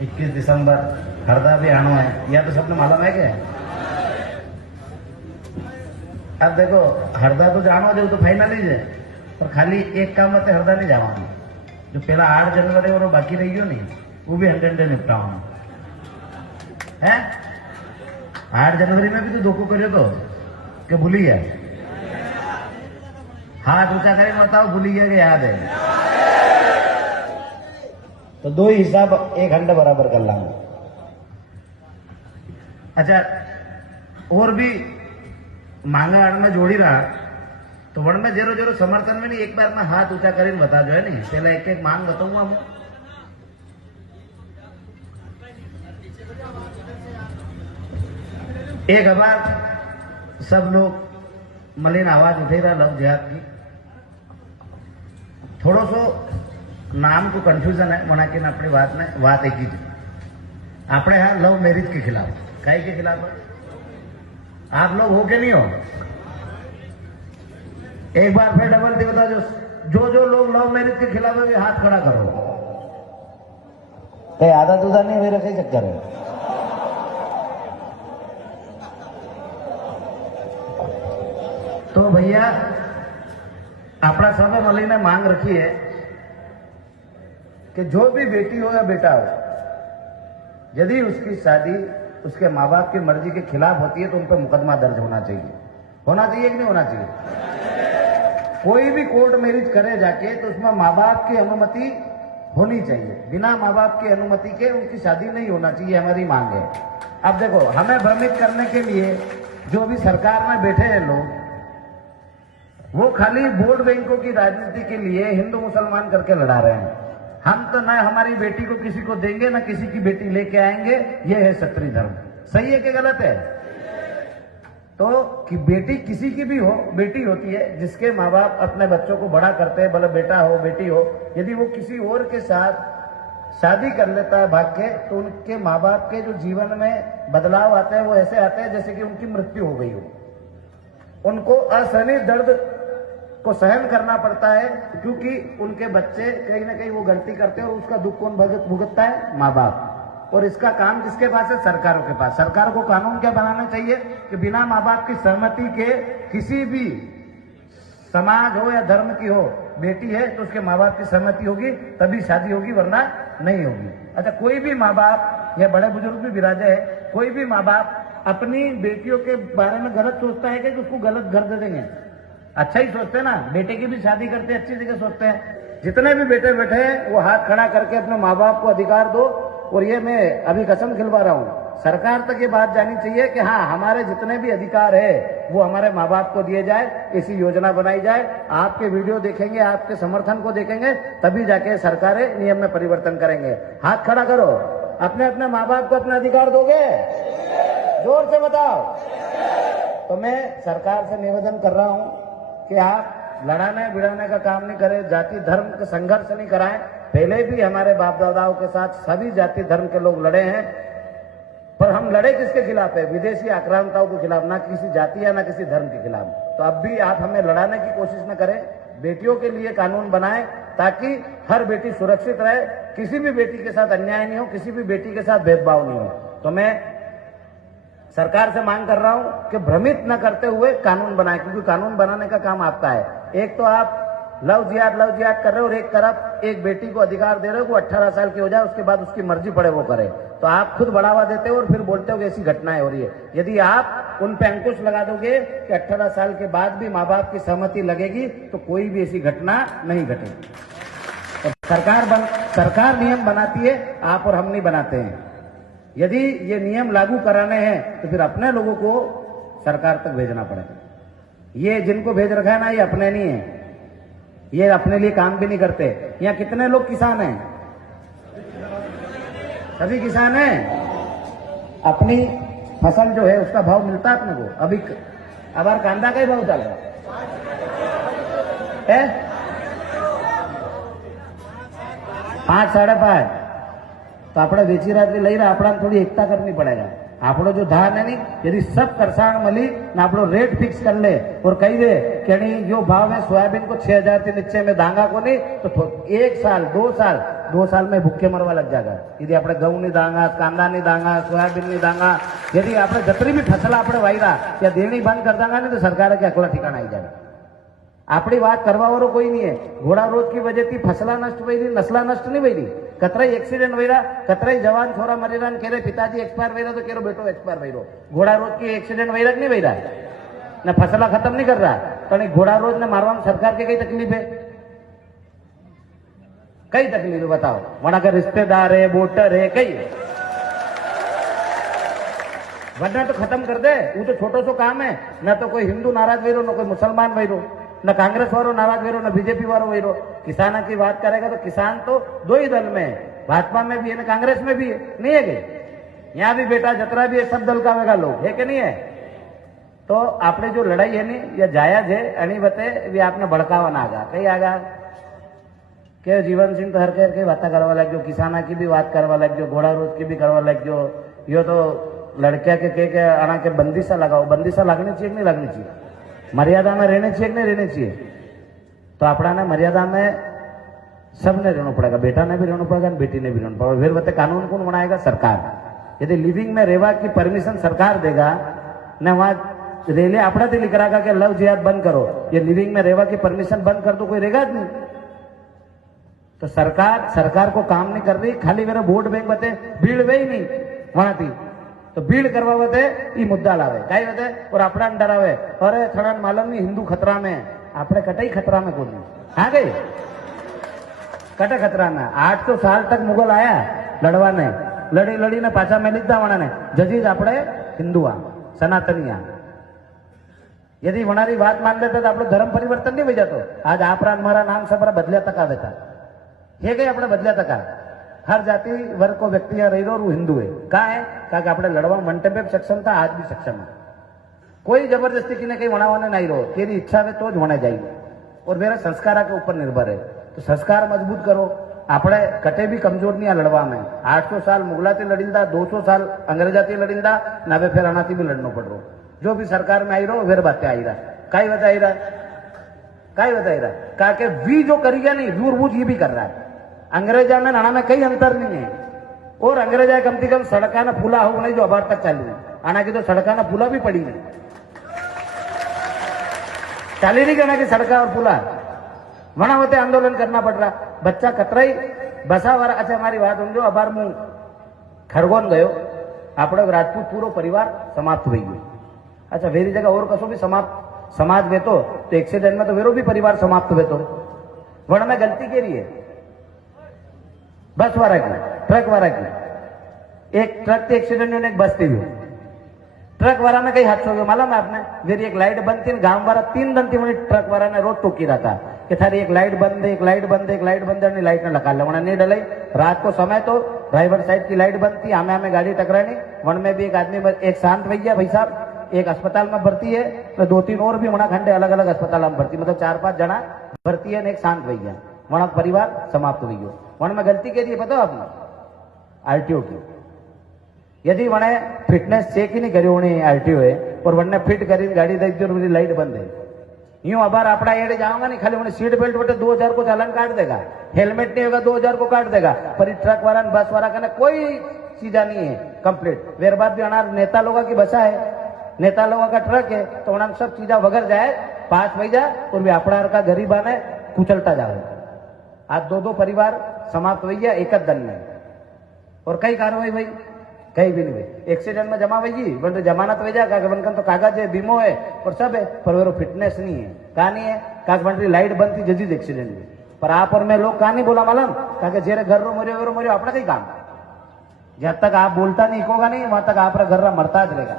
21 दिसंबर हरदा भी आना है, या तो सबने मालूम है क्या? अब देखो हरदा तो जानो जो तो फाइनल ही है, पर खाली एक काम मत हरदा नहीं जावा, जो पहला 8 जनवरी और बाकी रही गयो नहीं वो भी 100 निपटावा है। 8 जनवरी में भी तो धोखो करियो तो कि भूली गया, हाथ ऊंचा करके बताओ भूली गया कि याद है? तो दो ही हिसाब 1 घंटे बराबर कर लाऊंगा। अच्छा और भी मांगा आड़ में जोड़ी रहा तो वण में जेरो जेरो समर्थन में नहीं एक बार में हाथ ऊंचा करीने बता जो है नहीं, पहले एक एक मांग बताऊंगा मैं। एक बार सब लोग मलिन आवाज उठे रहा लव जिहाद की, थोड़ो सो नाम को कंफ्यूजन है मना के अपनी बात में बात एक ही अपने यहाँ लव मैरिज के खिलाफ, काहे के खिलाफ है? आप लोग हो के नहीं हो? एक बार फिर डबल टी बता, जो लोग लव मैरिज के खिलाफ है हाथ खड़ा करो। कहीं आधा दूधा नहीं मेरा कहीं चक्कर है? तो भैया अपना सब मली ने मांग रखी है कि जो भी बेटी हो या बेटा हो, यदि उसकी शादी उसके माँ बाप की मर्जी के खिलाफ होती है तो उन पर मुकदमा दर्ज होना चाहिए। होना चाहिए कि नहीं होना चाहिए? कोई भी कोर्ट मैरिज करे जाके तो उसमें माँ बाप की अनुमति होनी चाहिए, बिना माँ बाप की अनुमति के उनकी शादी नहीं होना चाहिए, हमारी मांग है। अब देखो हमें भ्रमित करने के लिए जो भी सरकार में बैठे हैं लोग, वो खाली वोट बैंकों की राजनीति के लिए हिंदू मुसलमान करके लड़ा रहे हैं। हम तो ना हमारी बेटी को किसी को देंगे ना किसी की बेटी लेके आएंगे, ये है क्षत्रिय धर्म। सही है कि गलत है? तो कि बेटी किसी की भी हो, बेटी होती है, जिसके माँ बाप अपने बच्चों को बड़ा करते हैं, भले बेटा हो बेटी हो, यदि वो किसी और के साथ शादी कर लेता है भाग के, तो उनके माँ बाप के जो जीवन में बदलाव आते हैं वो ऐसे आते हैं जैसे कि उनकी मृत्यु हो गई हो। उनको असहनीय दर्द को सहन करना पड़ता है, क्योंकि उनके बच्चे कहीं ना कहीं वो गलती करते हैं और उसका दुख कौन भुगतता है? माँ बाप। और इसका काम किसके पास है? सरकारों के पास। सरकार को कानून क्या बनाना चाहिए कि बिना माँ बाप की सहमति के किसी भी समाज हो या धर्म की हो, बेटी है तो उसके माँ बाप की सहमति होगी तभी शादी होगी, वरना नहीं होगी। अच्छा कोई भी माँ बाप या बड़े बुजुर्ग भी विराजे है, कोई भी माँ बाप अपनी बेटियों के बारे में गलत सोचता है कि उसको गलत घर दे देंगे? अच्छा ही सोचते हैं ना, बेटे की भी शादी करते हैं अच्छी जगह सोचते हैं। जितने भी बेटे बैठे हैं वो हाथ खड़ा करके अपने माँ बाप को अधिकार दो। और ये मैं अभी कसम खिलवा रहा हूँ, सरकार तक ये बात जानी चाहिए कि हाँ हमारे जितने भी अधिकार है वो हमारे माँ बाप को दिए जाए, ऐसी योजना बनाई जाए। आपके वीडियो देखेंगे, आपके समर्थन को देखेंगे, तभी जाके सरकारें नियम में परिवर्तन करेंगे। हाथ खड़ा करो, अपने अपने माँ बाप को अपना अधिकार दोगे? जोर से बताओ। तो मैं सरकार से निवेदन कर रहा हूँ कि आप लड़ाने भिड़ाने का काम नहीं करें, जाति धर्म के संघर्ष नहीं कराएं। पहले भी हमारे बाप दादाओं के साथ सभी जाति धर्म के लोग लड़े हैं, पर हम लड़े किसके खिलाफ है? विदेशी आक्रांताओं के खिलाफ, ना किसी जाति या ना किसी धर्म के खिलाफ। तो अब भी आप हमें लड़ाने की कोशिश न करें, बेटियों के लिए कानून बनाएं ताकि हर बेटी सुरक्षित रहे, किसी भी बेटी के साथ अन्याय नहीं हो, किसी भी बेटी के साथ भेदभाव नहीं हो। तो मैं सरकार से मांग कर रहा हूं कि भ्रमित न करते हुए कानून बनाए, क्योंकि कानून बनाने का काम आपका है। एक तो आप लव जिहाद कर रहे हो और एक तरफ एक बेटी को अधिकार दे रहे हो वो 18 साल की हो जाए, उसके बाद उसकी मर्जी पड़े वो करे। तो आप खुद बढ़ावा देते हो और फिर बोलते हो कि ऐसी घटनाएं हो रही है। यदि आप उन पे अंकुश लगा दोगे कि 18 साल के बाद भी माँ बाप की सहमति लगेगी तो कोई भी ऐसी घटना नहीं घटेगी। तो सरकार नियम बनाती है, आप और हम नहीं बनाते हैं। यदि ये नियम लागू कराने हैं तो फिर अपने लोगों को सरकार तक भेजना पड़ेगा। ये जिनको भेज रखा है ना, ये अपने नहीं है, ये अपने लिए काम भी नहीं करते। यहाँ कितने लोग किसान हैं? सभी किसान हैं। अपनी फसल जो है उसका भाव मिलता है अपने को। अभी अब कांदा का ही भाव चल रहा है 5 साढ़े 5। तो આપણે વેચી રાત્રે લઈ રહ્યા, આપણાને થોડી એકતા કરવી પડેगा। આપણો जो धान है नहीं, यदि सब किसान मली ना આપણો रेट फिक्स कर ले और कही दे कि यो भाव है सोयाबीन को 6000 से नीचे में दांगा को नहीं, तो 1 साल 2 साल 2 साल में भूखे मरवा लग जाएगा। यदि આપણે ઘઉંની દાંગા, કાંદાની દાંગા, સોયાબીનની દાંગા, यदि આપણે જતરી બી ફસલા આપણે વાયરા ત્યાં દેણી બંધ कर देंगे नहीं तो सरकार के अकला ठिकाना आई जाएगा। આપણી વાત કરવા વાળો કોઈ નહીં है। घोड़ा रोज की वजह थी फसला नष्ट वही, नस्ला नष्ट नहीं वही, कतराई एक्सीडेंट वहीरा, कतराई जवान छोरा मरेरा, केरे पिताजी एक्सपायर वहीरा तो केरो बेटो एक्सपायर वहीरो। घोड़ा रोज की एक्सीडेंट वहीरा नहीं वहीरा ना, फसला खत्म नहीं कर रहा तो घोड़ा रोज ने मारवा में सरकार की कई तकलीफ है? कई तकलीफ है बताओ? वहां का रिश्तेदार है, वोटर है, कई है। वरना तो खत्म कर दे, वो तो छोटो सो काम है। न तो कोई हिंदू नाराज वहीरो, न कोई मुसलमान वहीरो, न कांग्रेस वालों नाराज वहीरो, न बीजेपी वालों वहीरो। किसाना की बात करेगा तो किसान तो 2 ही दल में है, भाजपा में भी है, न कांग्रेस में भी है, नहीं है कि यहाँ भी बेटा जतरा भी है, सब दल का वेगा लोग है कि नहीं है? तो आपने जो लड़ाई है नहीं या जायज है अनी बते भी आपने भड़कावा ना आगा कई आगा के जीवन सिंह तो हर के बात करवा लग जो, किसाना की भी बात करवा लग जो, घोड़ा रोज की भी करवा लग जो। यो तो लड़किया के आना के बंदिशा लगाओ, बंदिशा लगनी चाहिए कि नहीं लगनी चाहिए? मर्यादा में रहने चाहिए कि नहीं रहने चाहिए? तो अपना ने मर्यादा में सबने रहना पड़ेगा, बेटा ने भी रहना पड़ेगा, बेटी ने भी रहना पड़ेगा। फिर बते कानून कौन बनाएगा? सरकार। यदि लिविंग में रेवा की परमिशन सरकार देगा न, वहां रेले अपना से लिख रहा कि लव जिहाद बंद करो, ये लिविंग में रेवा की परमिशन बंद कर दो, कोई रहेगा नहीं। तो सरकार को काम नहीं कर रही, खाली मेरा वोट बैंक बते भीड़ वे ही नहीं वहां थी तो भीड़ करवा बते ये मुद्दा लावे कई बते और अपना डरावे, अरे थोड़ा मालूम नहीं हिंदू खतरा में, आपने कटई खतरा में कोई हाँ गई कटे खतरा में। 800 साल तक मुगल आया लड़वा ने, लड़ी लड़ी ने पाछा में लीधा वणा ने जजीज आपड़े हिंदुआ सनातनिया। यदि वनारी बात मान लेते तो आपको धर्म परिवर्तन नहीं हो जातो। आज आपरा हमारा नाम सबरा बदलिया तका देता हे गए अपने बदलिया तका। हर जाति वर्ग को व्यक्ति यहाँ रही रो हिंदू है कहा है कि अपने लड़वा मंटे पे सक्षम था, आज भी सक्षम है। कोई जबरदस्ती की ने कहीं वनावाने नहीं रहो, तेरी इच्छा है तो होना जाएगी और मेरा संस्कार के ऊपर निर्भर है। तो संस्कार मजबूत करो, આપણે કટે भी कमजोर नहीं आ लड़वा में। 800 साल मुगला से लड़ींदा, 200 साल अंग्रेजा से लड़ींदा, ना वे फिर आना भी लड़ना पड़ रो। जो भी सरकार में आई रहो फिर बातें आई रहा काई बताई रहा का के वी जो करिएगा नहीं दूरबूझ ये भी कर रहा है। अंग्रेजा में नाना में कई अंतर नहीं है और अंग्रेजा कम से कम सड़का ना फूला हो नहीं जो अबार तक चालू है, आना की तो सड़का ना फूला भी पड़ी नहीं, चाली नहीं करना की सड़का और फूला वना होते आंदोलन करना पड़ रहा। बच्चा कतराई बसा वाला। अच्छा हमारी बात समझो, अबार मु खरगोन गयो, आपड़ो राजपूत पूरो परिवार समाप्त हो गयो। अच्छा वेरी जगह और कसो भी समाप्त समाज वेतो तो एक्सीडेंट में तो वेरो भी परिवार समाप्त वेतो। वण में गलती के लिए बस वाला की, ट्रक वाला की, एक ट्रक के एक्सीडेंट में एक बस थी, ट्रक वाला में कई हादसा हो गया मालूम है आपने? मेरी एक लाइट बंद थी, गांव वाला 3 दिन थी मुझे ट्रक वाला ने रोज टोकी रहा था कि थारी एक लाइट बंद है, एक लाइट बंद है, एक लाइट बंद है, लाइट ने लगा लिया नहीं डलाई। रात को समय तो ड्राइवर साइड की लाइट बंद थी, हमें गाड़ी टकरानी। वन में भी एक आदमी एक शांत भैया भाई साहब एक अस्पताल में भर्ती है, तो 2-3 और भी वहां खंडे अलग अलग अस्पताल में भर्ती, मतलब 4-5 जना भर्ती है, एक शांत भैया वहां परिवार समाप्त हो गयो। वन में गलती के लिए बताओ आपने आरटीओ की। यदि वने फिटनेस चेक ही नहीं करी होनी आरटीओ है और वने फिट करी गाड़ी देख जो मेरी लाइट बंद है, यूं अबार अपना एडे जाऊंगा नहीं, खाली उन्हें सीट बेल्ट बटे 2000 को चालान काट देगा, हेलमेट नहीं होगा 2000 को काट देगा। पर ट्रक वाला बस वाला का कोई चीजा नहीं है कंप्लीट। वेर बाद भी अनार नेता लोगों की बसा है, नेता लोगों का ट्रक है, तो उन्होंने सब चीजा वगैरह जाए पास वही जाए और वे अपना का गरीबा ने कुचलता जाए। आज 2-2 परिवार समाप्त हुई है एक दिन में। और कई कार्रवाई भाई कहीं भी नहीं भाई, एक्सीडेंट में जमा हुई बन जमानत हो जाए बनकर तो कागज है, बीमो है और सब है, पर वो फिटनेस नहीं है। कहा नहीं है का बन लाइट बंद थी जजीज एक्सीडेंट में। पर आप और मैं लोग कहा नहीं बोला मालूम का जेरे घर रो मरियो अपना कई काम। जब तक आप बोलता नहीं होगा नहीं वहां तक आप घर मरता रहेगा।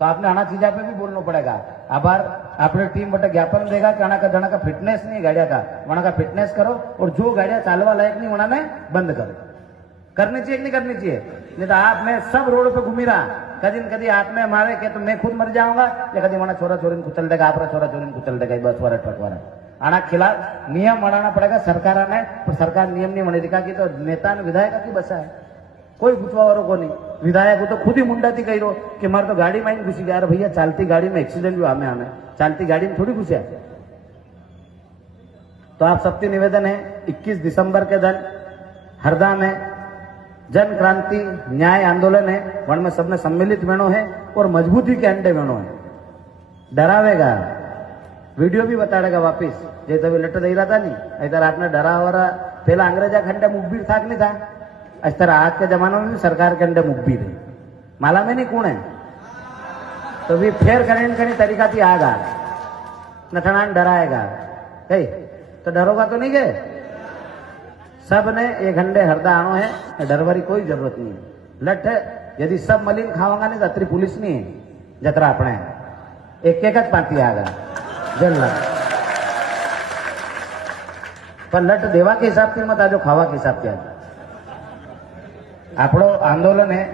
तो आपने आना चीजा पे भी बोलना पड़ेगा। आभार अपने टीम बटे ज्ञापन देगा कि आना का जना का फिटनेस नहीं गाड़िया का, वहां का फिटनेस करो और जो गाड़ियां चालवा लायक नहीं वहां ने बंद करो। करनी चाहिए कि नहीं करनी चाहिए? नहीं तो आप मैं सब रोड पे घूमी रहा, कदी आप में मारे के तो मैं खुद मर जाऊंगा या कदी वहां छोरा छोरी कुचल देगा, आप छोरा छोरी कुचल देगा बस वाला ट्रक वाला। आना खिलाफ नियम बनाना पड़ेगा सरकार ने, पर सरकार नियम नहीं बने दिखा कि तो नेता ने विधायक की बसा है, कोई पूछवा वालों को नहीं। विधायक को तो खुद ही मुंडा थी कही रो कि मारे तो गाड़ी में घुसी गया। भैया चलती गाड़ी में एक्सीडेंट भी हमें चलती गाड़ी में थोड़ी घुसा। तो आप सबसे निवेदन है 21 दिसंबर के दिन हरदा में जन क्रांति न्याय आंदोलन है, वन में सबने सम्मिलित वेणो है और मजबूती के अंडे वेणो है। डरावेगा, वीडियो भी बताड़ेगा वापिस, जे तभी लट दई रहा था नहीं, इधर आपने डरा हो रहा, पहला अंग्रेजा खंडे मुखबीर था कि नहीं था, इस तरह आज के जमाने में भी सरकार के अंडे मुखबीर है, माला में नहीं कौन है, तो भी फेर करने कहीं तरीका थी आगा, नथनान डराएगा, कहीं तो डरोगा तो नहीं गए, सब ने ये घंटे हरदा आनो है, डरवारी कोई जरूरत नहीं है। लठ यदि सब मलिन खावांगा नहीं तो अतरी पुलिस नहीं है, जतरा अपने एक एक पाती आगा जल पर लट देवा के हिसाब से मत आजो, खावा के हिसाब से आज आपड़ो आंदोलन है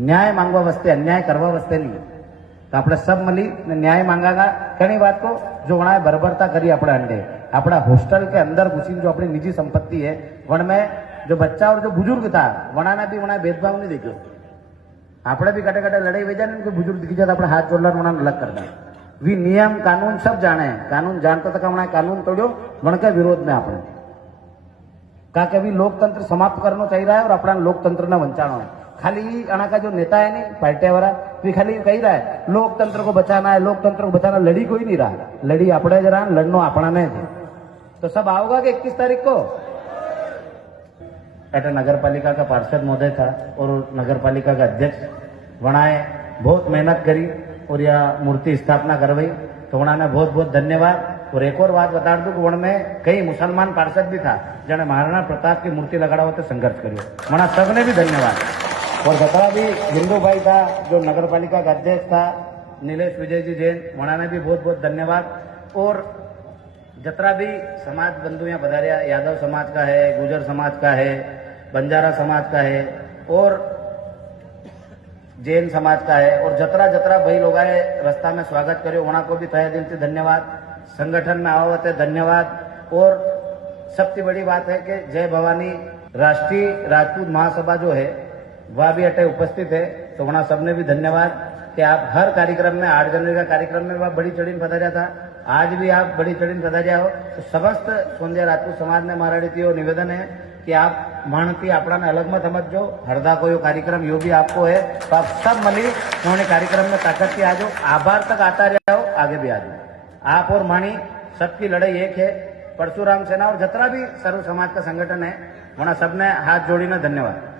न्याय मांगवा वस्ते, अन्याय करवा वस्ते नहीं, तो આપણે सब મળી ને ન્યાય માંગાગા ઘણી વાત को जो वहाँ बर्बरता करी अपने अंडे, अपना हॉस्टल के अंदर घुसी जो अपनी निजी संपत्ति है वन में जो बच्चा और जो बुजुर्ग था वना ने भी वहाँ भेदभाव नहीं देखो, આપણે भी कटे कटे लड़ाई वेजा नहीं, कोई बुजुर्ग दिखी जाता अपने हाथ जोड़ना वहाँ अलग करना, वी नियम कानून सब जाने, कानून जानता था वहाँ कानून तोड़ो वन के विरोध में आपने कहा कि अभी लोकतंत्र समाप्त करना चाहिए और अपना लोकतंत्र ने वंचाना है। खाली अणा का जो नेता है नहीं पार्टी वाला भी खाली कही रहा है लोकतंत्र को बचाना है, लोकतंत्र को बचाना, लड़ी कोई नहीं रहा, लड़ी अपने जरा लड़नो अपना नहीं थे, तो सब आओगा कि 21 तारीख को अटा नगर पालिका का पार्षद महोदय था और नगर पालिका का अध्यक्ष वनाए बहुत मेहनत करी और यह मूर्ति स्थापना करवाई, तो उन्होंने बहुत बहुत धन्यवाद। और एक और बात बता दूं कि वन में कई मुसलमान पार्षद भी था जिन्हें महाराणा प्रताप की मूर्ति लगाड़ा होते संघर्ष करियो, वहां सबने भी धन्यवाद। और जतरा भी हिंदू भाई था जो नगर पालिका का अध्यक्ष था नीलेश विजय जी जैन, वहां ने भी बहुत बहुत धन्यवाद। और जतरा भी समाज बंधु यहाँ पधारिया, यादव समाज का है, गुजर समाज का है, बंजारा समाज का है और जैन समाज का है, और जतरा जतरा भाई लोग आए रास्ता में स्वागत करो वहां को भी तहे दिल से धन्यवाद। संगठन में आवत है धन्यवाद। और सबसे बड़ी बात है कि जय भवानी राष्ट्रीय राजपूत महासभा जो है वह भी अटे उपस्थित है, तो वहां सबने भी धन्यवाद कि आप हर कार्यक्रम में 8 जनवरी का कार्यक्रम में वह बड़ी चढ़ी पधारिया था, आज भी आप बड़ी चढ़ी पधारिया हो, तो समस्त सोंदिया राजपूत समाज ने मारा निवेदन है कि आप मानती अपना ने अलग मत समझो, हरदा को यो कार्यक्रम यो भी आपको है, तो आप सब मिली उन्होंने कार्यक्रम में ताकत से आ जाओ, आभार तक आता रहो, आगे भी आ जाओ। आप और मानी सबकी लड़ाई एक है, परशुराम सेना और जतरा भी सर्व समाज का संगठन है, वहां सबने हाथ जोड़ी ना धन्यवाद।